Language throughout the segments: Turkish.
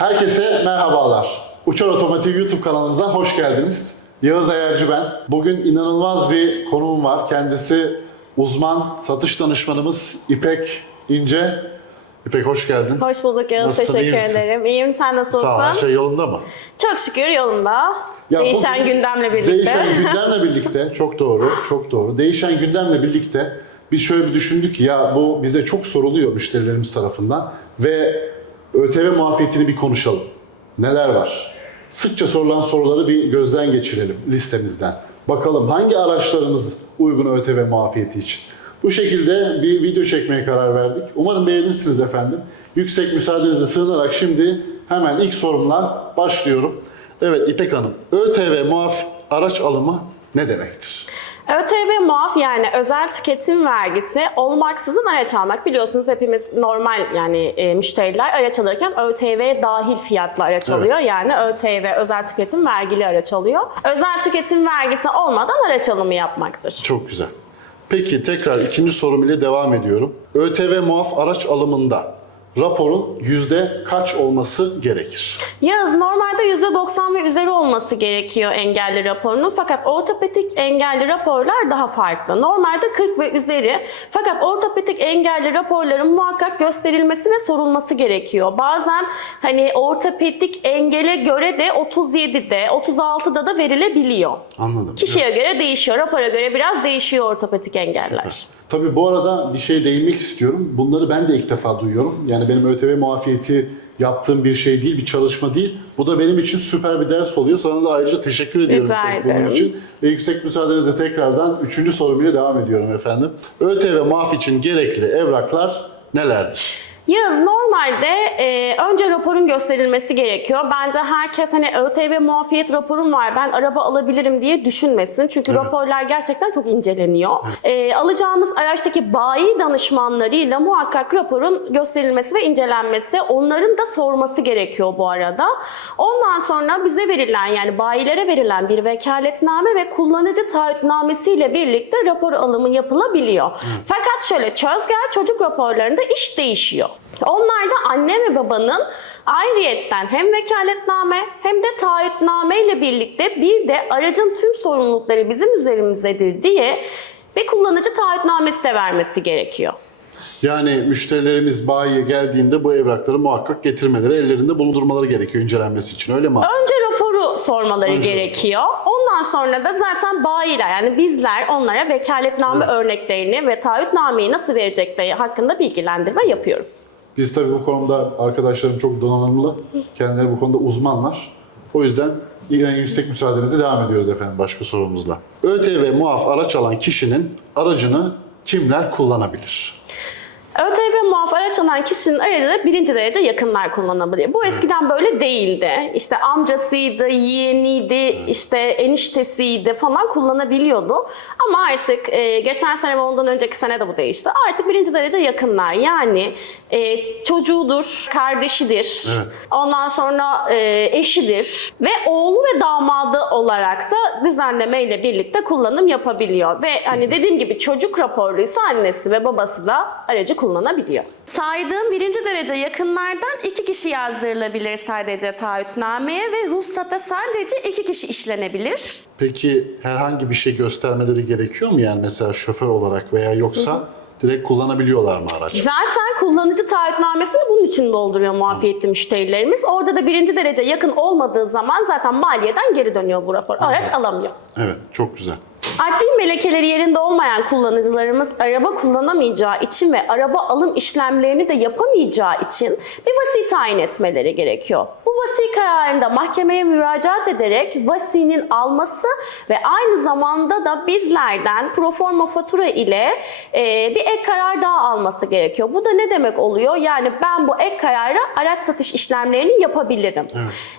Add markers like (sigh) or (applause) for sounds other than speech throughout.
Herkese merhabalar. Uçar Otomotiv YouTube kanalımıza hoş geldiniz. Yağız Ayarcı ben. Bugün inanılmaz bir konuğum var. Kendisi uzman satış danışmanımız İpek İnce. İpek hoş geldin. Hoş bulduk Yağız. Nasılsın, iyi Teşekkür misin? ederim. İyiyim. Sen nasılsın? Sağ ol, her şey yolunda mı? Çok şükür yolunda. Ya Değişen bugün- gündemle birlikte. Değişen gündemle birlikte, çok doğru, çok doğru. Değişen gündemle birlikte biz şöyle bir düşündük ki ya bu bize çok soruluyor müşterilerimiz tarafından ve ÖTV muafiyetini bir konuşalım. Neler var? Sıkça sorulan soruları bir gözden geçirelim listemizden. Bakalım hangi araçlarımız uygun ÖTV muafiyeti için? Bu şekilde bir video çekmeye karar verdik. Umarım beğenirsiniz efendim. Yüksek müsaadenize sığınarak şimdi hemen ilk sorumla başlıyorum. Evet İpek Hanım, ÖTV muaf araç alımı ne demektir? ÖTV muaf yani özel tüketim vergisi olmaksızın araç almak. Biliyorsunuz hepimiz normal yani e, müşteriler araç alırken ÖTV dahil fiyatla araç Evet. alıyor. Yani ÖTV özel tüketim vergili araç alıyor. Özel tüketim vergisi olmadan araç alımı yapmaktır. Çok güzel. Peki tekrar ikinci sorum ile devam ediyorum. ÖTV muaf araç alımında raporun yüzde kaç olması gerekir? Yağız normalde %90 ve üzeri olması gerekiyor engelli raporunun. Fakat ortopedik engelli raporlar daha farklı. Normalde 40 ve üzeri. Fakat ortopedik engelli raporların muhakkak gösterilmesi ve sorulması gerekiyor. Bazen hani ortopedik engele göre de 37'de, 36'da da verilebiliyor. Anladım. Kişiye göre değişiyor. Rapora göre biraz değişiyor ortopedik engeller. Tabii bu arada bir şey değinmek istiyorum. Bunları ben de ilk defa duyuyorum. Yani benim ÖTV muafiyeti yaptığım bir şey değil, bir çalışma değil. Bu da benim için süper bir ders oluyor. Sana da ayrıca teşekkür ediyorum Rica İpek, bunun ederim. için. Ve yüksek müsaadenizle tekrardan üçüncü sorum ile devam ediyorum efendim. ÖTV muaf için gerekli evraklar nelerdir? Yağız normalde e, önce raporun gösterilmesi gerekiyor. Bence herkes hani ÖTV muafiyet raporum var ben araba alabilirim diye düşünmesin. Çünkü raporlar gerçekten çok inceleniyor. E, alacağımız araçtaki bayi danışmanlarıyla muhakkak raporun gösterilmesi ve incelenmesi onların da sorması gerekiyor bu arada. Ondan sonra bize verilen yani bayilere verilen bir vekaletname ve kullanıcı taahhütnamesiyle birlikte rapor alımı yapılabiliyor. Fakat şöyle çözgel çocuk raporlarında iş değişiyor. Onlarda anne ve babanın ayrıyetten hem vekaletname hem de taahhütname ile birlikte bir de aracın tüm sorumlulukları bizim üzerimizdedir diye bir kullanıcı taahhütnamesi de vermesi gerekiyor. Yani müşterilerimiz bayiye geldiğinde bu evrakları muhakkak getirmeleri, ellerinde bulundurmaları gerekiyor incelenmesi için öyle mi? Önce sormaları Önce. gerekiyor. Ondan sonra da zaten bayiler yani bizler onlara vekaletname Evet. örneklerini ve taahhütnameyi nasıl verecekleri hakkında bilgilendirme yapıyoruz. Biz tabii bu konuda arkadaşlarım çok donanımlı. Kendileri bu konuda uzmanlar. O yüzden yine yüksek müsaadenizle devam ediyoruz efendim başka sorumuzla. ÖTV muaf araç alan kişinin aracını kimler kullanabilir? ÖTV muaf araç alan kişinin aracını birinci derece yakınlar kullanabiliyor. Bu eskiden böyle değildi. İşte amcasıydı, yeğeniydi, işte eniştesiydi falan kullanabiliyordu. Ama artık e, geçen sene ve ondan önceki sene de bu değişti. Artık birinci derece yakınlar. Yani e, çocuğudur, kardeşidir. Evet. Ondan sonra e, eşidir ve oğlu ve damadı olarak da düzenleme ile birlikte kullanım yapabiliyor. Ve hani dediğim gibi çocuk raporluysa annesi ve babası da aracı kullanabiliyor. Saydığım birinci derece yakınlardan iki kişi yazdırılabilir sadece taahhütnameye ve ruhsata sadece iki kişi işlenebilir. Peki herhangi bir şey göstermeleri gerekiyor mu yani mesela şoför olarak veya yoksa direkt kullanabiliyorlar mı araç? Zaten kullanıcı taahhütnamesini bunun için dolduruyor muafiyetli müşterilerimiz. Orada da birinci derece yakın olmadığı zaman zaten maliyeden geri dönüyor bu rapor. Araç alamıyor. Evet çok güzel. Adli melekeleri yerinde olmayan kullanıcılarımız araba kullanamayacağı için ve araba alım işlemlerini de yapamayacağı için bir vasi tayin etmeleri gerekiyor. Bu vasi kararında mahkemeye müracaat ederek vasinin alması ve aynı zamanda da bizlerden proforma fatura ile e, bir ek karar daha alması gerekiyor. Bu da ne demek oluyor? Yani ben bu ek karara araç satış işlemlerini yapabilirim.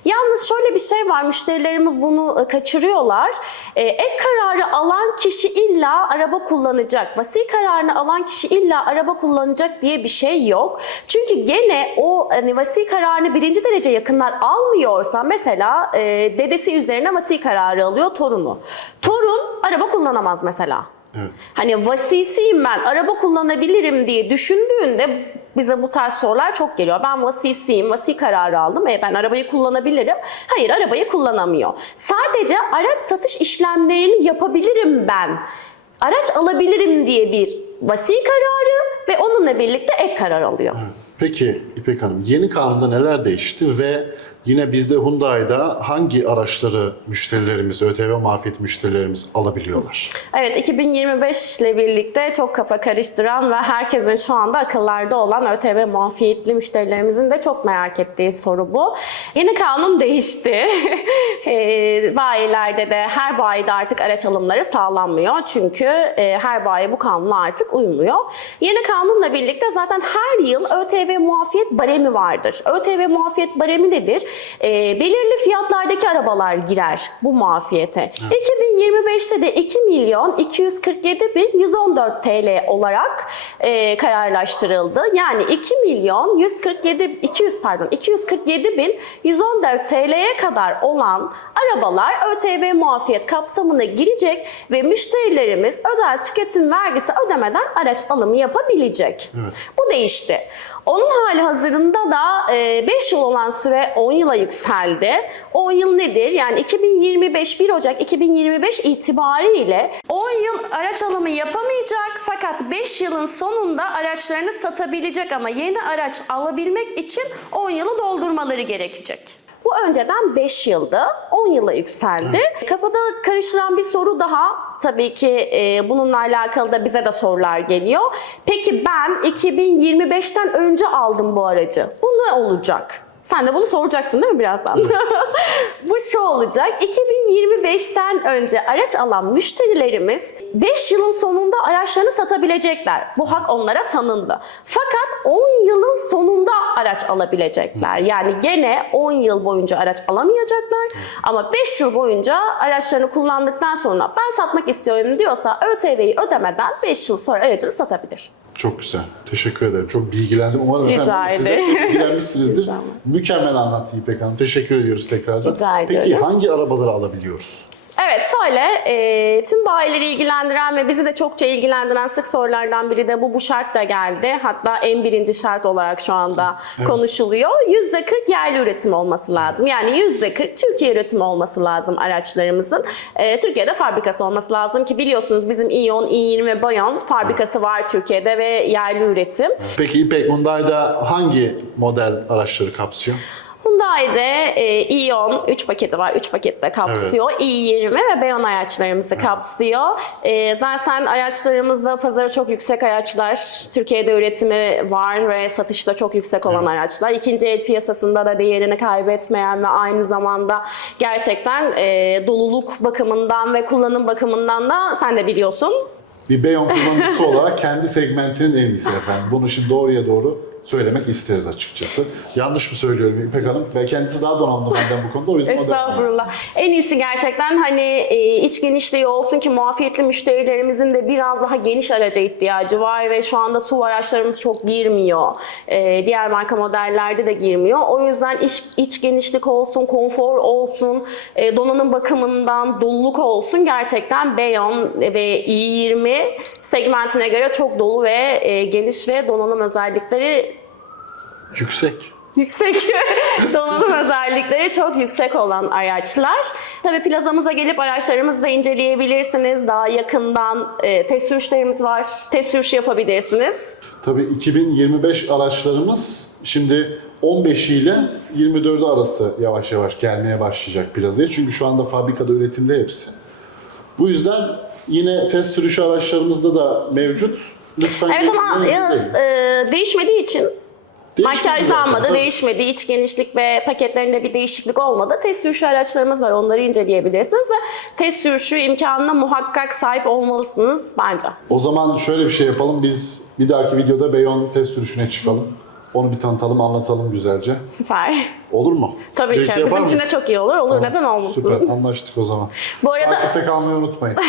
Yalnız şöyle bir şey var, müşterilerimiz bunu e, kaçırıyorlar. E, ek kararı alan kişi illa araba kullanacak, vasi kararını alan kişi illa araba kullanacak diye bir şey yok. Çünkü gene o hani vasi kararını birinci derece yakınlar almıyorsa mesela e, dedesi üzerine vasi kararı alıyor torunu. Torun araba kullanamaz mesela. Evet. Hani vasisiyim ben, araba kullanabilirim diye düşündüğünde Bize bu tarz sorular çok geliyor. Ben vasisiyim, vasi kararı aldım. E ben arabayı kullanabilirim. Hayır, arabayı kullanamıyor. Sadece araç satış işlemlerini yapabilirim ben. Araç alabilirim diye bir vasi kararı ve onunla birlikte ek karar alıyor. Peki İpek Hanım, yeni kanunda neler değişti ve yine bizde Hyundai'da hangi araçları müşterilerimiz, ÖTV muafiyet müşterilerimiz alabiliyorlar? Evet 2025 ile birlikte çok kafa karıştıran ve herkesin şu anda akıllarda olan ÖTV muafiyetli müşterilerimizin de çok merak ettiği soru bu. Yeni kanun değişti. (laughs) e, bayilerde de her bayide artık araç alımları sağlanmıyor. Çünkü e, her bayi bu kanuna artık uymuyor. Yeni kanunla birlikte zaten her yıl ÖTV muafiyet baremi vardır. ÖTV muafiyet baremi nedir? E, belirli fiyatlardaki arabalar girer bu muafiyete. 2025'te de 2 milyon 247 bin 114 TL olarak e, kararlaştırıldı. Yani 2 milyon 147 200 pardon 247 bin 114 TL'ye kadar olan arabalar ÖTV muafiyet kapsamına girecek ve müşterilerimiz özel tüketim vergisi ödemeden araç alımı yapabilecek. Evet. Bu değişti. Onun hali hazırında da 5 yıl olan süre 10 yıla yükseldi. 10 yıl nedir? Yani 2025 1 Ocak 2025 itibariyle 10 yıl araç alımı yapamayacak fakat 5 yılın sonunda araçlarını satabilecek ama yeni araç alabilmek için 10 yılı doldurmaları gerekecek. Bu önceden 5 yıldı, 10 yıla yükseldi. Kafada karıştıran bir soru daha. Tabii ki e, bununla alakalı da bize de sorular geliyor. Peki ben 2025'ten önce aldım bu aracı. Bu ne olacak? Sen de bunu soracaktın değil mi birazdan? (laughs) Bu şu olacak. 2025'ten önce araç alan müşterilerimiz 5 yılın sonunda araçlarını satabilecekler. Bu hak onlara tanındı. Fakat 10 yılın sonunda araç alabilecekler. Yani gene 10 yıl boyunca araç alamayacaklar. Ama 5 yıl boyunca araçlarını kullandıktan sonra ben satmak istiyorum diyorsa ÖTV'yi ödemeden 5 yıl sonra aracını satabilir. Çok güzel. Teşekkür ederim. Çok bilgilendim. Umarım Rica efendim siz de ederim. bilgilenmişsinizdir. (laughs) Ederim. Mükemmel anlattı İpek Hanım. Teşekkür ediyoruz tekrardan. Rica Peki ediyoruz. hangi arabaları alabiliyoruz? Evet şöyle e, tüm bayileri ilgilendiren ve bizi de çokça ilgilendiren sık sorulardan biri de bu. Bu şart da geldi. Hatta en birinci şart olarak şu anda konuşuluyor. %40 yerli üretim olması lazım. Yani %40 Türkiye üretimi olması lazım araçlarımızın. E, Türkiye'de fabrikası olması lazım ki biliyorsunuz bizim İON, i20 ve Bayon fabrikası var Türkiye'de ve yerli üretim. Peki İpek Hyundai'da hangi model araçları kapsıyor? Hyundai'de e, Ion 3 paketi var. 3 pakette kapsıyor. i20 ve Beyon araçlarımızı kapsıyor. E, zaten araçlarımızda pazarı çok yüksek araçlar. Türkiye'de üretimi var ve satışta çok yüksek olan araçlar. İkinci el piyasasında da değerini kaybetmeyen ve aynı zamanda gerçekten e, doluluk bakımından ve kullanım bakımından da sen de biliyorsun Bir Beyon kullanıcısı (laughs) olarak kendi segmentinin en iyisi efendim. Bunu şimdi doğruya doğru söylemek isteriz açıkçası. Yanlış mı söylüyorum İpek Hanım? Ve kendisi daha donanımlı benden bu konuda. O yüzden o etsin. Estağfurullah. En iyisi gerçekten hani e, iç genişliği olsun ki muafiyetli müşterilerimizin de biraz daha geniş araca ihtiyacı var ve şu anda SUV araçlarımız çok girmiyor. E, diğer marka modellerde de girmiyor. O yüzden iç, iç genişlik olsun, konfor olsun, e, donanım bakımından doluluk olsun gerçekten Beyon ve i20 segmentine göre çok dolu ve e, geniş ve donanım özellikleri Yüksek. Yüksek (laughs) donanım özellikleri çok yüksek olan araçlar. Tabii plazamıza gelip araçlarımızı da inceleyebilirsiniz. Daha yakından e, test sürüşlerimiz var. Test sürüşü yapabilirsiniz. Tabii 2025 araçlarımız şimdi 15 ile 24'ü arası yavaş yavaş gelmeye başlayacak plazaya. Çünkü şu anda fabrikada üretimde hepsi. Bu yüzden yine test sürüşü araçlarımızda da mevcut. Lütfen Evet ama gelin, yalnız gelin. e, değişmediği için makyajlanmadı, zaten, değişmedi. iç genişlik ve paketlerinde bir değişiklik olmadı. Test sürüşü araçlarımız var. Onları inceleyebilirsiniz ve test sürüşü imkanına muhakkak sahip olmalısınız bence. O zaman şöyle bir şey yapalım. Biz bir dahaki videoda Beyon test sürüşüne çıkalım. Onu bir tanıtalım, anlatalım güzelce. Süper. Olur mu? Tabii Birlikte ki. Bizim için de çok iyi olur. Olur Tamam, neden olmasın? Süper, anlaştık o zaman. Bu arada Takipte kalmayı unutmayın. (laughs)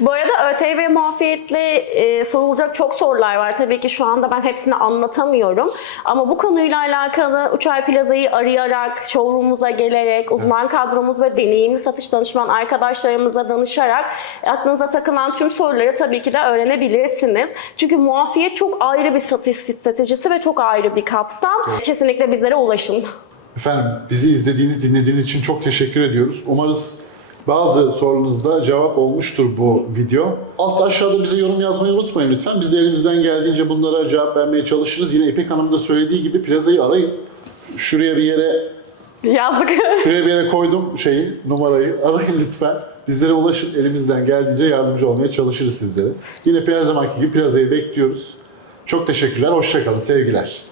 Bu arada ÖTV muafiyetle e, sorulacak çok sorular var. Tabii ki şu anda ben hepsini anlatamıyorum. Ama bu konuyla alakalı Uçay Plaza'yı arayarak, showroom'umuza gelerek, uzman kadromuz ve deneyimli satış danışman arkadaşlarımıza danışarak aklınıza takılan tüm soruları tabii ki de öğrenebilirsiniz. Çünkü muafiyet çok ayrı bir satış stratejisi ve çok ayrı bir kapsam. Kesinlikle bizlere ulaşın. Efendim bizi izlediğiniz, dinlediğiniz için çok teşekkür ediyoruz. Umarız bazı sorunuzda cevap olmuştur bu video. Alt aşağıda bize yorum yazmayı unutmayın lütfen. Biz de elimizden geldiğince bunlara cevap vermeye çalışırız. Yine İpek Hanım da söylediği gibi plazayı arayın. Şuraya bir yere Yazdık. (laughs) şuraya bir yere koydum şeyi, numarayı. Arayın lütfen. Bizlere ulaşın. Elimizden geldiğince yardımcı olmaya çalışırız sizlere. Yine her zamanki gibi plazayı bekliyoruz. Çok teşekkürler. Hoşçakalın. Sevgiler.